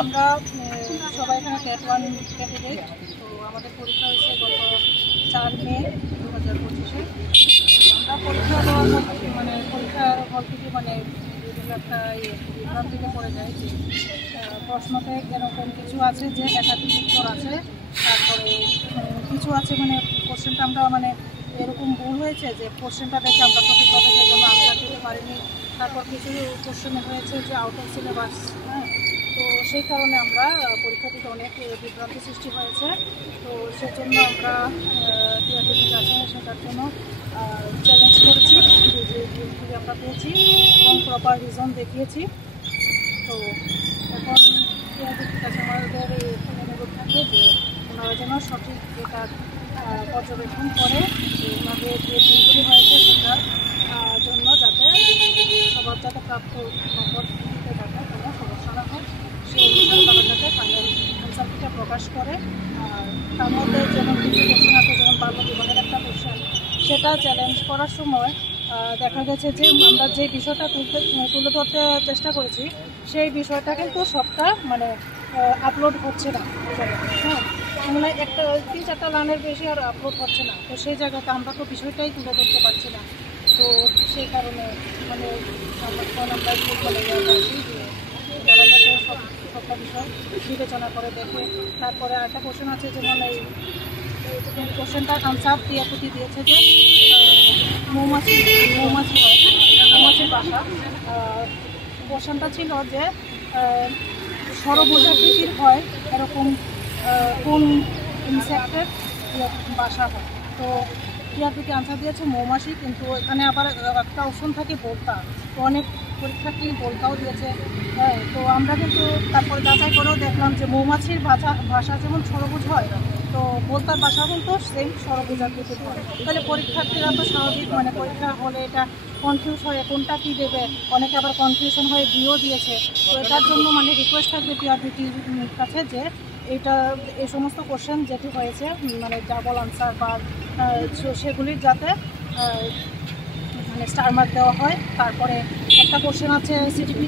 আমরা সবাই এখানে ক্যাট 1 ক্যান্ডিডেট। তো আমাদের পরীক্ষা হয়েছে গত 4 মে 2025-এ। আমরা পরীক্ষা দেওয়ার পরীক্ষার হল থেকে বিভিন্ন একটা বিভ্রান্তিতে পড়ে যায় যে প্রশ্নতে এরকম কিছু আছে যে একাধিক উত্তর আছে, তারপরে কিছু আছে কোশ্চেনটা আমরা এরকম ভুল হয়েছে যে কোশ্চেনটা দেখে আমরা সঠিকভাবে যে জন্য আনসার দিতে পারিনি। তারপর কিছু কোশ্চেন হয়েছে যে আউট অফ সিলেবাস। তো সেই কারণে আমরা পরীক্ষা থেকে অনেক বিভ্রান্তি সৃষ্টি হয়েছে। তো সেজন্য আমরা টিআরপির কাছে সেটার জন্য চ্যালেঞ্জ করেছি, যে ভুলগুলি আমরা পেয়েছি এবং প্রপার রিজন দেখিয়েছি। তো এখন টিআরপির কাছে আমাদের অনুরোধ থাকবে যে ওনারা যেন সঠিক এটা পর্যবেক্ষণ করে যে ওনাদের যে ভুলগুলি হয়েছে সেটার জন্য যাতে সবার যাতে প্রাপ্ত নম্বর যাতে কোনো সমস্যা না হয় সেই অনুসারে তারা যাতে ফাইনাল অ্যান্সারটা প্রকাশ করে। আর তার মধ্যে যেমন কিছু কোশ্চেন আছে, যেমন বাল্য বিবাহের একটা কোশ্চেন, সেটা চ্যালেঞ্জ করার সময় দেখা গেছে যে আমরা যে বিষয়টা তুলে ধরতে চেষ্টা করেছি সেই বিষয়টা কিন্তু সবটা আপলোড হচ্ছে না। হ্যাঁ, একটা 3-4টা লাইনের বেশি আর আপলোড হচ্ছে না। তো সেই জায়গাতে আমরা তো বিষয়টাই তুলে ধরতে পারছি না। তো সেই কারণে আমরা যারা যাতে সবটা বিষয় বিবেচনা করে দেখে। তারপরে আরেকটা কোশ্চেন আছে, যেমন এই কোশ্চেনটার আনসার টিআরপি দিয়েছে যে মৌমাছির বাসা। কোশ্চেনটা ছিল যে সরভুজাকৃতির হয় এরকম কোন ইনসেক্টের বাসা হয়। তো টিআরপিতে আনসার দিয়েছে মৌমাছি, কিন্তু এখানে আবার একটা অপশন থাকে বোলতা। তো অনেক পরীক্ষার্থী বোলতাও দিয়েছে। হ্যাঁ, তো আমরা কিন্তু তারপরে যাচাই করেও দেখলাম যে মৌমাছির ভাষা যেমন সরভুজ হয়, তো বোলতার ভাষা কিন্তু সেম সরভুজাকৃতির হয়। তাহলে পরীক্ষার্থীরা তো স্বাভাবিক পরীক্ষা হলে এটা কনফিউজ হয়ে কোনটা কী দেবে, অনেকে আবার কনফিউশন হয়ে দিয়েও দিয়েছে। তো এটার জন্য রিকোয়েস্ট থাকবে টিআরপিটির কাছে যে এই সমস্ত কোশ্চেন যেটি হয়েছে ডাবল আনসার বা সেগুলির যাতে স্টার মার্ক দেওয়া হয়। তারপরে একটা কোশ্চেন আছে সিটিপি